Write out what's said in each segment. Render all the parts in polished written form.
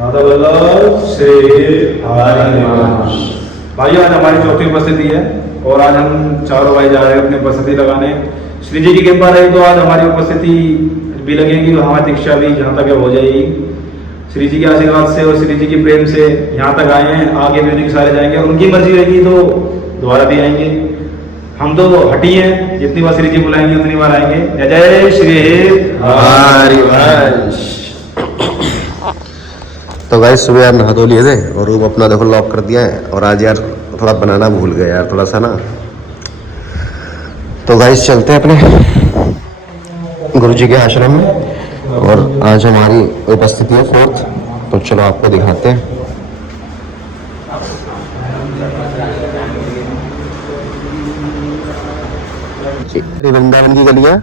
राधा वल्लभ श्री हरिवंश। भाइयों आज हमारी चौथी उपस्थिति है और आज हम चारों भाई जा रहे हैं अपनी उपस्थिति लगाने। श्री जी की कृपा रही तो आज हमारी उपस्थिति भी लगेगी और हमारी दीक्षा भी जहाँ तक हो जाएगी। श्री जी के आशीर्वाद से और श्री जी के प्रेम से यहाँ तक आए हैं, आगे भी उनके सारे जाएंगे और उनकी मर्जी रहेगी तो दोबारा भी आएंगे। हम तो हटी हैं, जितनी बार श्री जी बुलाएंगे उतनी बार आएंगे। जय जय श्री हरिवंश। तो गाइस सुबह यार नहा धो लिए थे और रूम अपना देखो लॉक कर दिया है और आज यार थोड़ा बनाना भूल गए यार थोड़ा सा ना। तो गाइस चलते हैं अपने गुरुजी के आश्रम में और आज हमारी उपस्थिति है 4th। तो चलो आपको दिखाते हैं। वृंदावन की गली है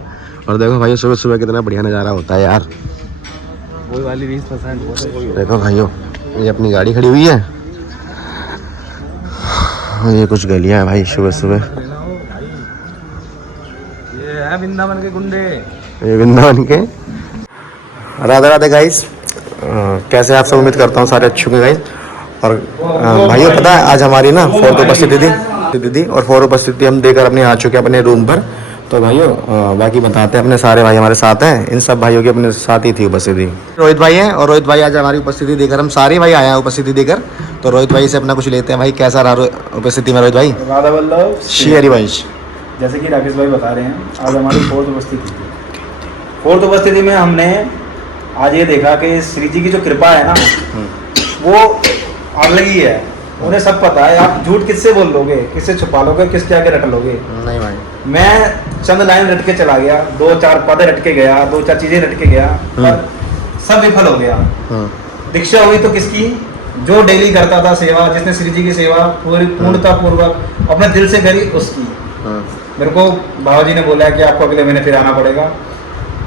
और देखो भाई सुबह सुबह कितना बढ़िया नज़ारा होता है यार। वही वाली 20% देखो भाइयों ये अपनी गाड़ी खड़ी हुई है और ये कुछ गलियां हैं भाई सुबह सुबह। ये है वृंदावन के गुंडे। ये वृंदावन के। राधे राधे गाइस, कैसे आप सब? उम्मीद करता हूँ सारे अच्छे होंगे गाइस। और भाइयों पता है आज हमारी ना 4th उपस्थिति थी और 4th उपस्थिति हम देकर अपने आ चुके हैं अपने रूम पर। तो भाइयों बाकी बताते हैं, अपने सारे भाई हमारे साथ हैं, इन सब भाइयों की अपने साथ ही थी उपस्थिति। रोहित भाई हैं और रोहित भाई आज हमारी उपस्थिति देकर, हम सारे भाई आए हैं उपस्थिति देकर। तो रोहित भाई से अपना कुछ लेते हैं भाई, कैसा रहा उपस्थिति में रोहित भाई? राधा वल्लभ श्री हरिवंश। जैसे कि राकेश भाई बता रहे हैं आज हमारी 4th उपस्थिति थी। 4th उपस्थिति में हमने आज ये देखा कि श्री जी की जो कृपा है ना वो अलग ही है। उन्हें सब पता है, आप झूठ किससे बोल लोगे, किससे छुपा लोगे, किसके आगे रट लोगे। नहीं भाई मैं चंद लाइन रट के चला गया, 2-4 पद रट के गया, 2-4 चीजें रट के गया, पर सब विफल हो गया। दीक्षा हुई तो किसकी? जो डेली करता था सेवा, जिसने श्री जी की सेवा पूरी पूर्णता पूर्वक अपने दिल से करी उसकी। मेरे को बाबा जी ने बोला कि आपको अगले महीने फिर आना पड़ेगा।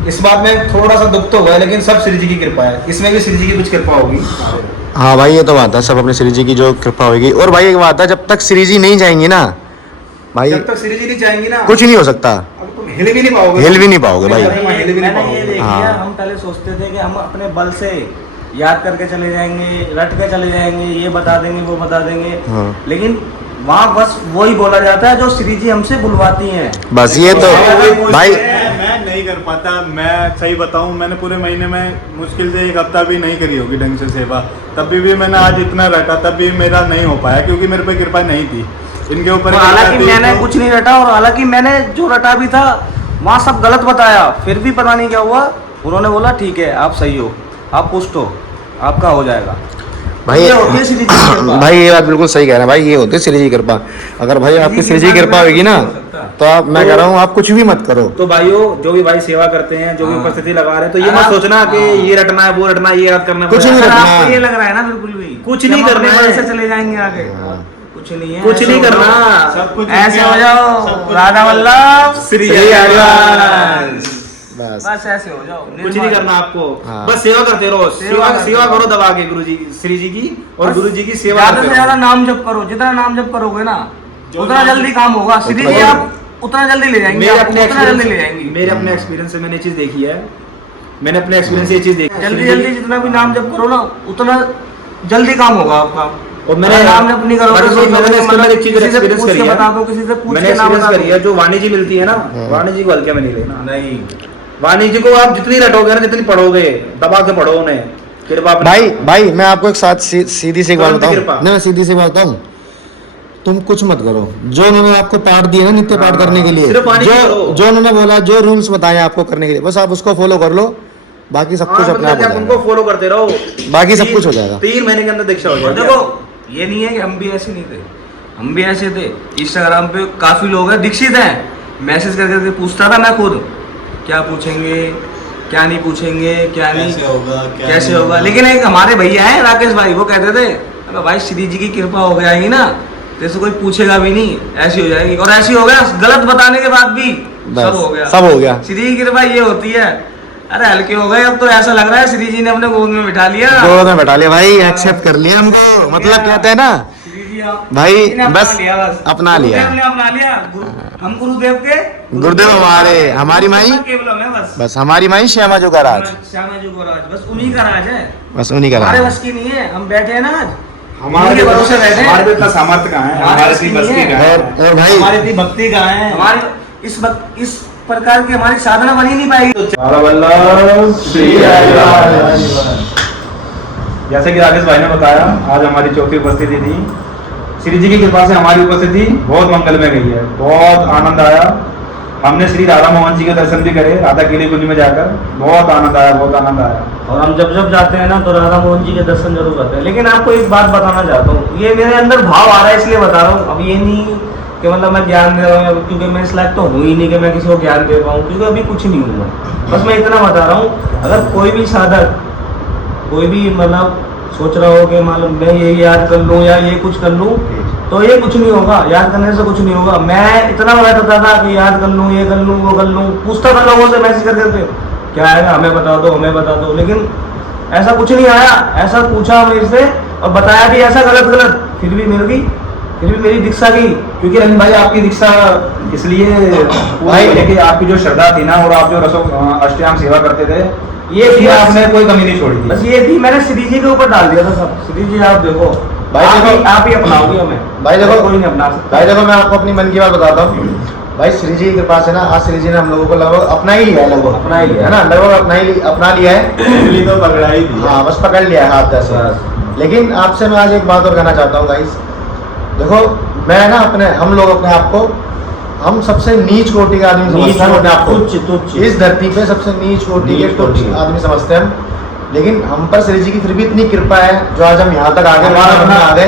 इस बात में थोड़ा सा दुख तो हुआ है लेकिन सब श्री जी की कृपा है, इसमें भी श्री जी की कुछ कृपा होगी। हाँ भाई ये तो बात है, सब अपने श्री जी की जो कृपा होगी। और भाई एक बात है, जब तक श्री जी नहीं जाएंगी ना भाई, जब तक श्री जी नहीं जाएंगी ना कुछ नहीं हो सकता। अब तुम हिल भी नहीं पाओगे, हिल भी नहीं पाओगे भाई। हिल भी नहीं मैंने ये पाओगे। देख लिया, हम पहले सोचते थे कि हम अपने बल से याद करके चले जाएंगे, रट के चले जाएंगे, ये बता देंगे वो बता देंगे। लेकिन वहाँ बस वही बोला जाता है जो श्री जी हमसे बुलवाती हैं। बस ये तो भाई मैं नहीं कर पाता। मैं सही बताऊं, मैंने पूरे महीने में मुश्किल से 1 हफ्ता भी नहीं करी होगी ढंग से सेवा। तभी भी मैंने आज इतना रटा, तब भी मेरा नहीं हो पाया क्योंकि मेरे पे कृपा नहीं थी इनके ऊपर। हालांकि मैंने कुछ नहीं रटा और हालांकि मैंने जो रटा भी था वहाँ सब गलत बताया, फिर भी पता नहीं क्या हुआ। उन्होंने बोला ठीक है आप सही हो, आप पुष्ट हो, आपका हो जाएगा भाई। ये होती है श्री जी की कृपा। भाई ये बात बिल्कुल सही कह रहे हैं भाई, ये होती है श्री जी की कृपा। अगर भाई आपकी श्री जी की कृपा होगी ना तो आप, मैं कह रहा हूँ आप कुछ भी मत करो। तो भाइयों जो भी भाई सेवा करते हैं, जो भी उपस्थिति लगा रहे हैं, तो ये मत सोचना कि ये रटना है वो रटना है, ये याद करना है, कुछ नहीं रटना। आपको ये लग रहा है ना बिल्कुल भी कुछ नहीं करना है। ऐसे चले जाएंगे आगे, कुछ नहीं है, कुछ नहीं करना, सब कुछ ऐसे हो जाओ राधा वल्लभ श्री हरिवंश। बस बस ऐसे हो जाओ, कुछ नहीं करना आपको। हाँ। बस सेवा करते रहो, सेवा करो दबा के गुरु जी श्री जी की, और गुरु जी की सेवा ज्यादा करते से रहो। ज्यादा नाम जप करो, जितना नाम जप करोगे ना उतना जल्दी काम होगा। श्री जी आप उतना जल्दी ले जाएंगे, मेरे अपने उतना जल्दी ले जाएंगे। मेरे अपने एक्सपीरियंस से मैंने चीज देखी है, मैंने अपने एक्सपीरियंस से ये चीज देखी है। जल्दी जल्दी जितना भी नाम जप करो ना उतना जल्दी काम होगा आपका। और मैंने अगर नाम जप नहीं करोगे तो मैंने इसके अंदर एक चीज किसी से एक्सपीरियंस पूछ करी के है। बता दो, किसी से पूछ मैंने के नाम एक्सपीरियंस बता करी दो। है, जो वाणी जी मिलती है ना, वाणी जी को हल्के में नहीं लेना। नहीं वाणी जी को आप जितनी रटोगे ना, जितनी पढ़ोगे, दबा के पढ़ो उन्हें, कृपा भाई भाई मैं आपको एक साथ सीधी सी एक बात तुरंत बताऊं कृपा। ना, सीधी सी बात बताऊं, तुम कुछ मत करो। जो उन्होंने आपको पाठ दिए ना नित्य पाठ करने के लिए, सिर्फ वाणी की करो। जो उन्होंने बोला, जो रूल्स बताए आपको करने के लिए, बस आप उसको फॉलो कर लो, बाकी सब कुछ अपने आप हो आप उनको जाएगा। फॉलो करते रहो, बाकी सब कुछ हो जाएगा। 3 महीने के अंदर दीक्षा हो और जाएगी। देखो ये नहीं है कि हम भी ऐसे नहीं थे, हम भी ऐसे थे। इंस्टाग्राम पे काफी लोग हैं दीक्षित हैं, मैसेज कर करके पूछता था मैं खुद, क्या पूछेंगे क्या नहीं पूछेंगे, क्या नहीं कैसे होगा। लेकिन एक हमारे भैया हैं राकेश भाई, वो कहते थे अबे भाई श्री जी की कृपा हो गया ही ना, जैसे कोई पूछेगा भी नहीं, ऐसी हो जाएगी। और ऐसी हो गया, गलत बताने के बाद भी सब हो गया, सब हो गया। श्री जी की कृपा ये होती है। अरे हल्के हो गए, अब तो ऐसा लग रहा है श्री जी ने अपने गोद में बिठा लिया, गोद में बैठा लिया भाई, एक्सेप्ट कर लिया हमको। मतलब कहते हैं ना, श्री जी लिया भाई, किसी ने अपना बस लिया, अपना लिया। गुरुदेव ने अपना लिया हम गुरुदेव के गुरुदेव हमारे, हमारी माई केवलम है बस बस हमारी माई श्यामा जो का राज, श्यामा जी को राज बस उन्हीं का राज है, बस उन्हीं का हमारे राज। बस की नहीं है। हम बैठे हैं ना आज हमारे उन्हीं के भरोसे बैठे हैं। हमारे पे इतना सामर्थ्य कहाँ है, हमारे हमारे बस की इतनी बस नहीं की है। कहाँ है, और भाई हमारी इतनी भक्ति कहाँ है, हमारे इस प्रकार की हमारी साधना बनी नहीं पाएगी। वल्लभ श्री हरिवंश। जैसे कि राकेश भाई ने बताया, आज हमारी चौथी उपस्थिति थी। श्री जी की कृपा से हमारी उपस्थिति बहुत मंगल में गई है, बहुत आनंद आया। हमने श्री राधा मोहन जी के दर्शन भी करे राधा केली कुंज में जाकर, बहुत आनंद आया, बहुत आनंद आया। और हम जब जब जाते हैं ना तो राधा मोहन जी के दर्शन जरूर करते हैं। लेकिन आपको एक बात बताना चाहता हूँ, ये मेरे अंदर भाव आ रहा है इसलिए बता रहा हूँ। अब ये नहीं कि मतलब मैं ज्ञान दे रहा हूँ, क्योंकि मैं इस लायक तो हूँ ही नहीं कि मैं किसी को ज्ञान दे पाऊँ, क्योंकि अभी कुछ नहीं हूँ मैं। बस मैं इतना बता रहा हूँ, अगर कोई भी साधक कोई भी मतलब सोच रहा हो कि मालूम मैं ये याद कर लूँ या ये कुछ कर लूँ, तो ये कुछ नहीं होगा, याद करने से कुछ नहीं होगा। मैं इतना बैठता था कि याद कर लूँ, ये कर लूँ, वो कर लूँ, पूछता था लोगों से मैसेज कर करके क्या आएगा, हमें बता दो, हमें बता दो। लेकिन ऐसा कुछ नहीं आया। ऐसा पूछा मेरे से और बताया भी ऐसा गलत, फिर भी मेरी दीक्षा की। क्योंकि रंजन भाई आपकी दीक्षा इसलिए भाई लेकिन आपकी जो श्रद्धा थी ना, और आप जो अष्टयाम सेवा करते थे, ये थी थी आपने कोई कमी नहीं छोड़ी थी। बस ये थी, मैंने श्री जी के ऊपर डाल दिया था सब। श्री जी आप देखो भाई देखो, आप ही अपनाओगे हमें। भाई देखो, कोई नहीं अपना सकता। भाई देखो, मैं आपको अपनी मन की बात बताता हूँ। भाई श्री जी के पास है ना, आज श्री जी ने हम लोगों को लगभग अपना ही लिया है, लगभग अपना ही लिया है ना, लगभग अपना लिया है। उंगली तो पकड़ा ही थी। हाँ, बस पकड़ लिया है हाथ ऐसे। लेकिन आपसे मैं आज एक बात और कहना चाहता हूँ गाइस, देखो मैं ना हम लोग अपने आप को हम सबसे नीच कोटि का आदमी समझते हैं अपने आप को। तुच्छ। इस धरती पे सबसे नीच कोटि के नीच कोटि। आदमी समझते हैं हम। लेकिन हम पर श्री जी की फिर भी इतनी कृपा है जो आज हम यहाँ तक आ गए, आ गए।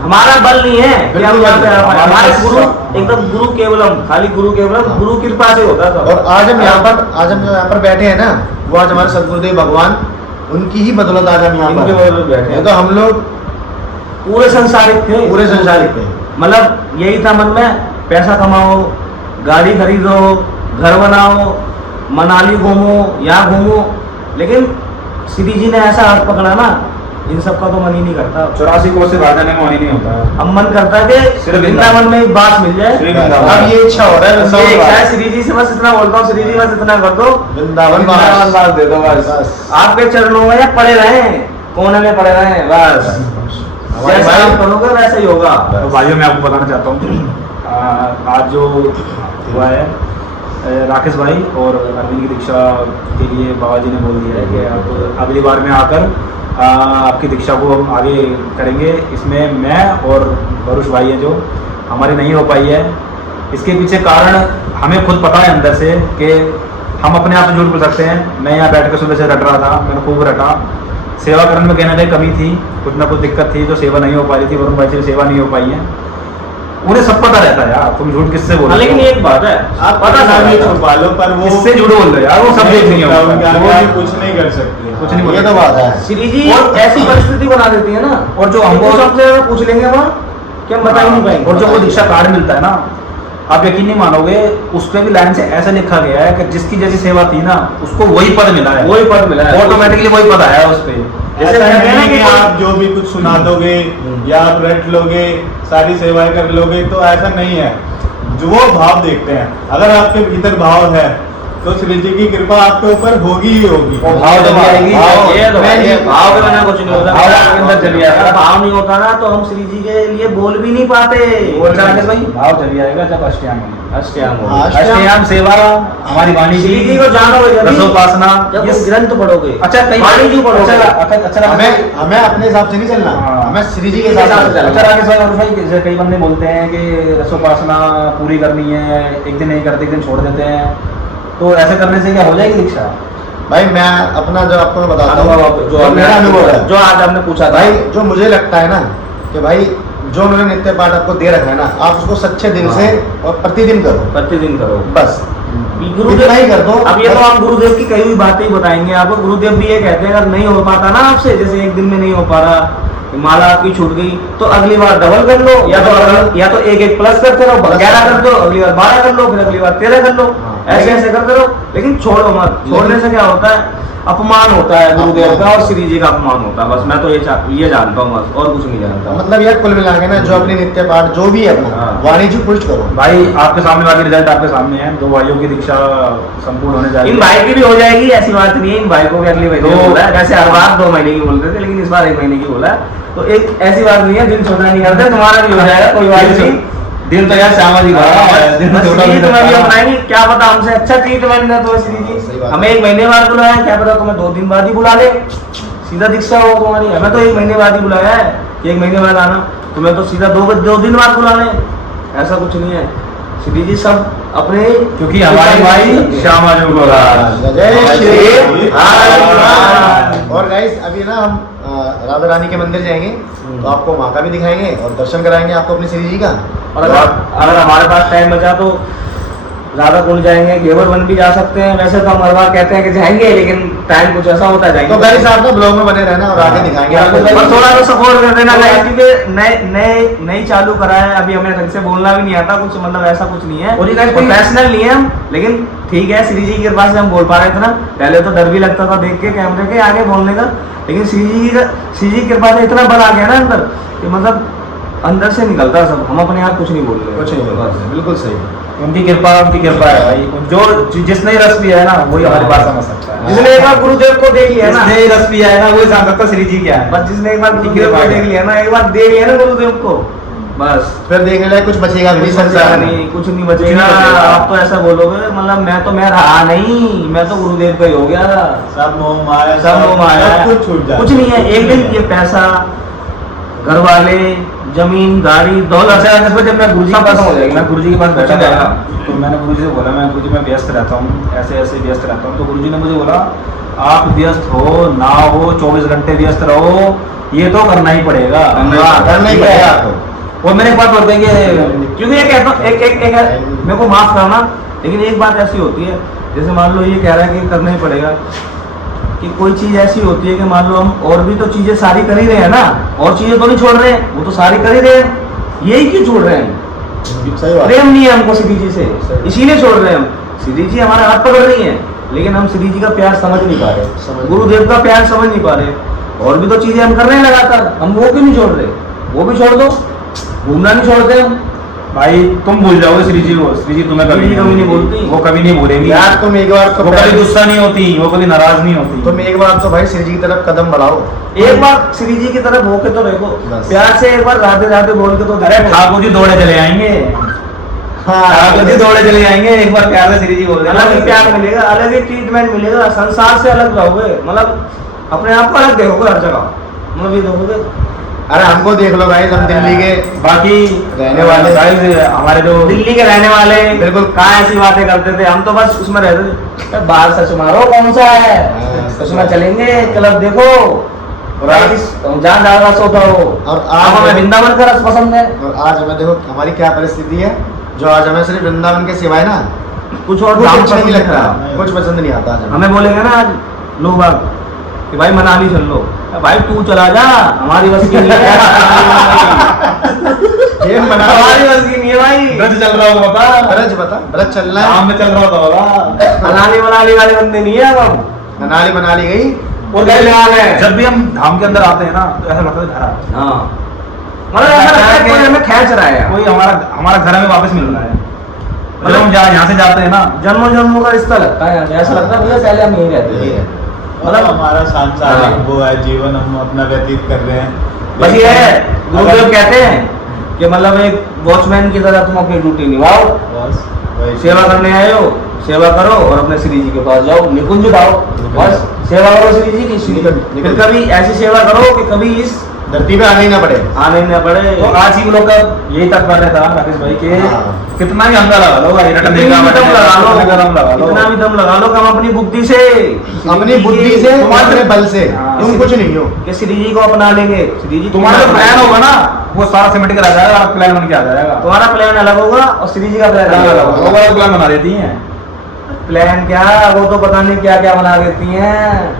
हमारा बल नहीं है कि हम यहाँ पे आ पाए। हमारे बिल्कुल। गुरु एकदम गुरु केवलम, खाली गुरु केवलम, गुरु कृपा से होता था। और आज हम यहाँ पर बैठे हैं ना, वो आज हमारे सदगुरुदेव भगवान, उनकी ही बदौलत आज हम यहाँ इनके पर बदौलत बैठे हैं। नहीं तो हम लोग पूरे संसारिक थे, पूरे संसारिक थे। मतलब यही था मन में, पैसा कमाओ, गाड़ी खरीदो, घर बनाओ, मनाली घूमो, यहाँ घूमो। लेकिन श्री जी ने ऐसा हाथ पकड़ा ना, इन सब का तो मन ही नहीं करता। 84 कोस से बाहर जाने का मन ही नहीं होता है। अब मन करता है कि सिर्फ वृंदावन में एक बात मिल जाए। श्री वृंदावन। अब ये इच्छा हो रहा है बस ये इच्छा है, वृंदावन श्री जी से बस इतना बोलता हूँ, श्री जी बस इतना कर दो, वृंदावन वृंदावन बात दे दो बस। आपके चरणों में या पड़े रहे, कोने में पड़े रहे, बस हमारे जैसा भाई आप करोगे वैसे ही होगा। तो भाइयों मैं आपको बताना चाहता हूँ, आज जो हुआ है, राकेश भाई और अरविंद की दीक्षा के लिए बाबा जी ने बोल दिया है कि आप अगली बार में आकर आपकी दीक्षा को हम आगे करेंगे। इसमें मैं और वरुष भाई है जो हमारी नहीं हो पाई है। इसके पीछे कारण हमें खुद पता है अंदर से कि हम अपने आप से झूठ बोल सकते हैं। मैं यहाँ बैठ कर सुबह से रट रहा था, मैंने खूब रटा। सेवा करने में कहने कहीं कमी थी, कुछ ना कुछ दिक्कत थी, जो सेवा नहीं हो पा रही थी। वरुण भाई से सेवा नहीं हो पाई है। उन्हें सब पता रहता है यार, तुम झूठ किससे बोल रहे हो? लेकिन एक बात है, आप पता पता नहीं था छुपा लो, पर वो किससे झूठ बोल रहे हो यार? वो सब देख नहीं उनके होगा, आगे वो आप कुछ नहीं कर सकते। कुछ नहीं बोल ये तो सकते। बात है। श्री जी और ऐसी परिस्थिति बना देती है ना, और जो हमको सबसे पूछ लेंगे वहाँ कि हम बता ही नहीं पाएंगे। और जो वो दीक्षा कार्ड मिलता है ना, आप यकीन नहीं मानोगे, उस पे भी लाइन से ऐसा लिखा गया है कि जिसकी जैसी सेवा थी ना, उसको वही पद मिला है, वही पद मिला है, ऑटोमेटिकली वही पद आया है उस पे। जैसे ऐसा कहते हैं ना नहीं कि कि आप जो भी कुछ सुना दोगे या आप रट लोगे, सारी सेवाएं कर लोगे, तो ऐसा नहीं है। जो वो भाव देखते हैं, अगर आपके भीतर भाव है तो श्री जी की कृपा आपके ऊपर होगी ही होगी। और भाव जब आएगी, ये तो है, भाव के बिना कुछ नहीं होता। भाव आपके अंदर चली आएगा। अगर भाव नहीं होता ना तो हम श्री जी के लिए बोल भी नहीं पाते। राकेश भाई, भाव चली आएगा जब अष्टयाम होगी। अष्टयाम हो, हाँ, अष्टयाम सेवा हमारी वाणी श्री जी को जानोगे जब रसोपासना, जब ये तुम ग्रंथ पढ़ोगे। अच्छा कई वाणी जी पढ़ोगे। अच्छा हमें अपने हिसाब से नहीं चलना, हाँ। हमें श्री जी के हिसाब से चलना। अच्छा राकेश भाई, और भाई जैसे कई बंदे बोलते हैं कि रसोपासना पूरी करनी है, एक दिन नहीं करते, एक दिन छोड़ देते हैं, तो ऐसे करने से क्या हो जाएगी दीक्षा? भाई मैं अपना जो आपको मैं बताता हूँ, अनुभव जो मेरा अनुभव है, जो आज आपने पूछा था, भाई जो मुझे लगता है ना कि भाई जो उन्होंने नित्य पाठ आपको दे रखा है ना, आप उसको सच्चे दिल से और प्रतिदिन करो, प्रतिदिन करो बस गुरुदेव इतना ही कर दो। अब ये तो आप गुरुदेव की कई हुई बातें ही बताएंगे आपको। गुरुदेव भी ये कहते हैं अगर नहीं हो पाता ना आपसे, जैसे एक दिन में नहीं हो पा रहा, माला आपकी छूट गई, तो अगली बार डबल कर लो, या तो एक प्लस करते रहो, 11 कर दो, अगली बार 12 कर लो, फिर अगली बार 13 कर लो, ऐसे ऐसे करते रहो। लेकिन छोड़ो मत। छोड़ने से क्या होता है, अपमान होता है गुरुदेव का और श्री जी का अपमान होता है। बस मैं तो ये जानता हूँ बस, और कुछ नहीं जानता। मतलब यार कुल मिला के ना जो अपनी नित्य पाठ जो भी है अपना हाँ। वाणिज्य पुष्ट करो। भाई आपके सामने बाकी रिजल्ट आपके सामने है, 2 भाइयों की दीक्षा संपूर्ण होने जा रही इन है। भाई की भी हो जाएगी, ऐसी बात नहीं है। इन भाई को भी अगले महीने तो- बोला है, वैसे हर बार 2 महीने की बोलते थे, लेकिन इस बार 1 महीने की बोला है। तो एक ऐसी बात नहीं है, दिल छोटा नहीं करते, तुम्हारा भी हो जाएगा, कोई बात नहीं। दिल तो यार श्यामा जी का है, दिल बस छोटा नहीं तुम्हें भी करता। अपनाएंगे, क्या पता हमसे अच्छा ट्रीटमेंट है तो श्री सही जी। बात हमें 1 महीने बाद बुलाया, क्या पता तुम्हें 2 दिन बाद ही बुला ले, सीधा दीक्षा हो तुम्हारी। हमें तो 1 महीने बाद ही बुलाया है कि 1 महीने बाद आना, तुम्हें तो सीधा 2 दिन बाद बुला ले, ऐसा कुछ नहीं है। श्री जी सब अपने, क्योंकि हमारे भाई श्यामा जी को जय श्री हनुमान। और गाइस अभी ना हम राधा रानी के मंदिर जाएंगे तो आपको वहाँ का भी दिखाएंगे और दर्शन कराएंगे आपको अपनी श्री जी का। और अगर हमारे पास टाइम बचा तो राधा कुंड जाएंगे, घेवर वन भी जा सकते हैं। वैसे तो हम हर बार कहते हैं कि जाएंगे, लेकिन टाइम कुछ ऐसा होता है जाएंगे। तो गाइस आप ना ब्लॉग में बने रहना और आगे दिखाएंगे आपको। और थोड़ा तो सपोर्ट कर देना गाइस, क्योंकि नई चालू करा है, अभी हमें ढंग से बोलना भी नहीं आता कुछ, मतलब ऐसा कुछ नहीं है, और ये guys प्रोफेशनल नहीं है हम। लेकिन ठीक है, श्री जी की कृपा से हम बोल पा रहे थे ना। पहले तो डर भी लगता था देख के कैमरे के आगे बोलने का, लेकिन श्री जी की कृपा से इतना बल आ गया ना अंदर कि मतलब अंदर से निकलता सब, हम अपने आप कुछ नहीं बोल रहे। कुछ नहीं बोल रहे, बिल्कुल सही। उनकी कृपा है भाई। जो जिसने ही रस पिया है ना वही हमारी बात समझ सकता है। जिसने एक बार गुरुदेव को देख लिया ना, जिसने ही रस पिया है ना वही जान सकता है श्री जी क्या है। बस जिसने एक बार गुरुदेव को देख लिया ना, एक बार देख लिया ना गुरुदेव को, बस फिर देखने लायक कुछ बचेगा भी नहीं संसार में। कुछ नहीं बचेगा। आप तो ऐसा बोलोगे, मतलब मैं रहा नहीं, मैं तो गुरुदेव का ही हो गया। सब मोह माया, सब मोह माया, सब कुछ छूट जाता कुछ नहीं है। एक दिन ये पैसा, घर वाले, जमीन, गाड़ी, दौलत, जब मैं गुरुजी के पास हो जाएगी, मैं गुरुजी के पास बैठा था तो मैंने गुरुजी से बोला, मैं गुरुजी मैं व्यस्त रहता हूँ, ऐसे ऐसे व्यस्त रहता हूँ। तो गुरुजी ने मुझे बोला आप व्यस्त हो ना हो, 24 घंटे व्यस्त रहो, ये तो करना ही पड़ेगा। करना ही पड़ेगा आपको। और मैंने एक बात बोल रही है क्योंकि ये कहता हूँ एक मेरे को माफ करना, लेकिन एक बात ऐसी होती है, जैसे मान लो ये कह रहा है कि करना ही पड़ेगा, कि कोई चीज ऐसी होती है कि मान लो हम और भी तो चीजें सारी कर ही रहे हैं ना, और चीजें तो नहीं छोड़ रहे हैं, वो तो सारी कर ही रहे हैं, यही क्यों छोड़ रहे हैं? सही बात। प्रेम नहीं है हमको श्री जी से, इसीलिए छोड़ रहे हैं हम। श्री जी हमारा हाथ पकड़ रही है, लेकिन हम श्री जी का प्यार समझ नहीं पा रहे, गुरुदेव का प्यार समझ नहीं पा रहे। और भी तो चीजें हम कर रहे हैं लगातार, हम वो क्यों नहीं छोड़ रहे? वो भी छोड़ दो, घूमना नहीं छोड़ते हम। भाई तुम भूल जाओगे श्री जी को, श्री जी तुम्हें कभी नहीं बोलती, वो कभी नहीं बोलेंगी यार तुम एक बार तो वो कभी गुस्सा नहीं होती, वो कभी नाराज नहीं होती। तुम एक बार तो भाई श्री जी की तरफ कदम बढ़ाओ। एक बार श्री जी की तरफ होके तो देखो, बस। प्यार से एक बार राधे राधे बोल के तो अरे ठाकुर जी दौड़े चले आएंगे, ठाकुर जी दौड़े चले आएंगे, एक बार प्यार से श्री जी बोल अलग ही प्यार मिलेगा, अलग ही ट्रीटमेंट मिलेगा, संसार से अलग रहोगे, मतलब अपने आप को अलग देखोगे हर जगह, मतलब ये देखोगे। अरे हमको देख लो भाई, हम दिल्ली के बाकी रहने वाले guys, हमारे जो दिल्ली के रहने वाले बिल्कुल। कहाँ ऐसी बातें करते थे, हम तो बस उसमें रहते थे, बाहर सच मारो कौन सा है, उसमें चलेंगे, क्लब देखो, और आज जहाँ ज्यादा सोता हो। और अब हमें वृंदावन का रस पसंद है, और आज हमें देखो हमारी क्या परिस्थिति है, जो आज हमें सिर्फ वृंदावन के सिवाय ना कुछ और कुछ काम अच्छा नहीं पसंद लगता, है। कुछ पसंद नहीं आता आज हमें। हमें बोलेंगे ना आज लोग बाग कि भाई मनाली चल लो, भाई तू चला जा, हमारी बस की नहीं है। ये मना हमारी बस की नहीं है भाई, ब्रज चल रहा होगा बता, बता ब्रज चलना है। शाम में चल रहा होगा। मनाली वाले बंदे नहीं है अब। मनाली गई और कैसे हाल है? जब भी हम धाम के अंदर आते हैं ना तो ऐसा लगता है घर आ गए। हाँ, मतलब ऐसा लगता है कोई हमें खींच रहा है, कोई हमारा घर हमें वापस मिल रहा है। जब हम यहाँ से जाते हैं ना, जन्मों जन्मों का रिश्ता लगता है, ऐसा लगता है भैया पहले हम यहीं रहते थे। मतलब हमारा सांसारिक हाँ। वो है, जीवन हम अपना व्यतीत कर रहे हैं। बस ये है, गुरुदेव कहते हैं कि मतलब एक वॉचमैन की तरह तुम अपनी ड्यूटी निभाओ, बस वही सेवा करने आए हो, सेवा करो और अपने श्री जी के पास जाओ, निकुंज पाओ, बस सेवा करो श्री जी की। फिर कभी ऐसी सेवा करो कि कभी इस धरती पे आने ही ना पड़े। आने न पड़े। तो आज ही हम लोग का यही तात्पर्य था राकेश भाई के हाँ। कितना भी अंदर लगा लो भाई, रटने कितना का भी दम लगा लो, दम लगा लो। कितना भी दम लगा लो कि हम अपनी बुद्धि से, अपनी बुद्धि से, तुम्हारे बल से हाँ। तुम कुछ नहीं हो। कि श्री जी को अपना लेंगे, श्री जी तुम्हारा जो प्लान होगा ना वो सारा सिमट कर आ जाएगा, प्लान बन के आ जाएगा। तुम्हारा प्लान अलग होगा और श्री जी का प्लान अलग वो होगा। वाला प्लान बना देती हैं। प्लान क्या, वो तो पता नहीं क्या क्या बना देती हैं।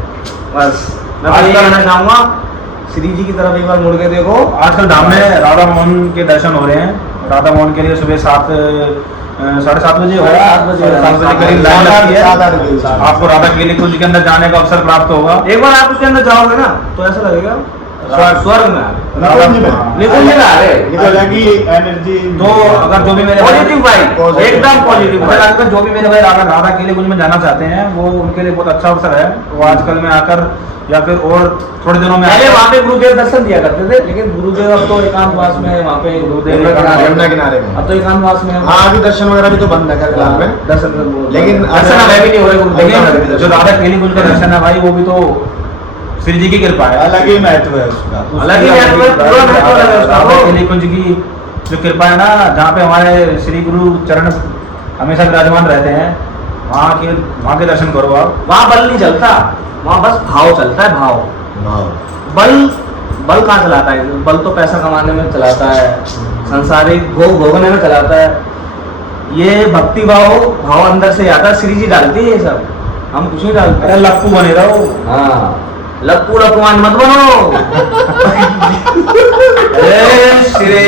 बस मैं आज तो ये कल- कहना चाहूंगा, श्री जी की तरफ एक बार मुड़ के देखो। आजकल धाम में राधा मोहन के दर्शन हो रहे हैं। राधा मोहन के लिए सुबह 7 7:30 बजे होगा, 7 बजे 7 बजे करीब लाइन लगती है। 7-8 बजे। आपको राधा केली कुंज के अंदर जाने का अवसर प्राप्त होगा। एक बार आप उसके अंदर जाओगे ना तो ऐसा लगेगा स्वर्ग में आ गए। निकुंज में। निकुंज में आ गए। ये तो अलग ही एनर्जी। तो अगर जो भी मेरे पॉजिटिव वाइब, एकदम पॉजिटिव मुझे वाइब। लगता है जो भी मेरे भाई राधा केली कुंज में जाना चाहते हैं वो उनके लिए बहुत अच्छा अवसर है। वो आजकल में आकर या फिर और थोड़े दिनों में पहले आकर- वहाँ पे गुरुदेव दर्शन दिया करते थे, लेकिन गुरुदेव अब तो एकांतवास में है, वहाँ पे गुरुदेव यमुना किनारे में। अब तो एकांतवास में है। हाँ अभी दर्शन वगैरह भी तो बंद है फिलहाल में। दर्शन लेकिन दर्शन अब भी नहीं हो रहे गुरुदेव लेकिन के। जो राधा केली कुंज का दर्शन है भाई वो भी तो श्री जी की कृपा है। अलग ही महत्व है उसका। अलग ही महत्व है, पूरा महत्व अलग है उसका। राधा केली कुंज की जो कृपा है ना, जहाँ पे हमारे श्री गुरु चरण हमेशा विराजमान रहते हैं, वहाँ के दर्शन करो आप। वहाँ बल नहीं चलता, वहाँ बस भाव चलता है, भाव। बल कहाँ चलाता है? बल तो पैसा कमाने में चलाता है, संसारिक भोग भोगने में चलाता है। ये भक्ति भाव अंदर से आता है, श्री जी डालती है ये सब, हम कुछ नहीं डालते। अरे लप्पू बने रहो। हाँ, लप्पू लपुआन मत बनो। अरे श्री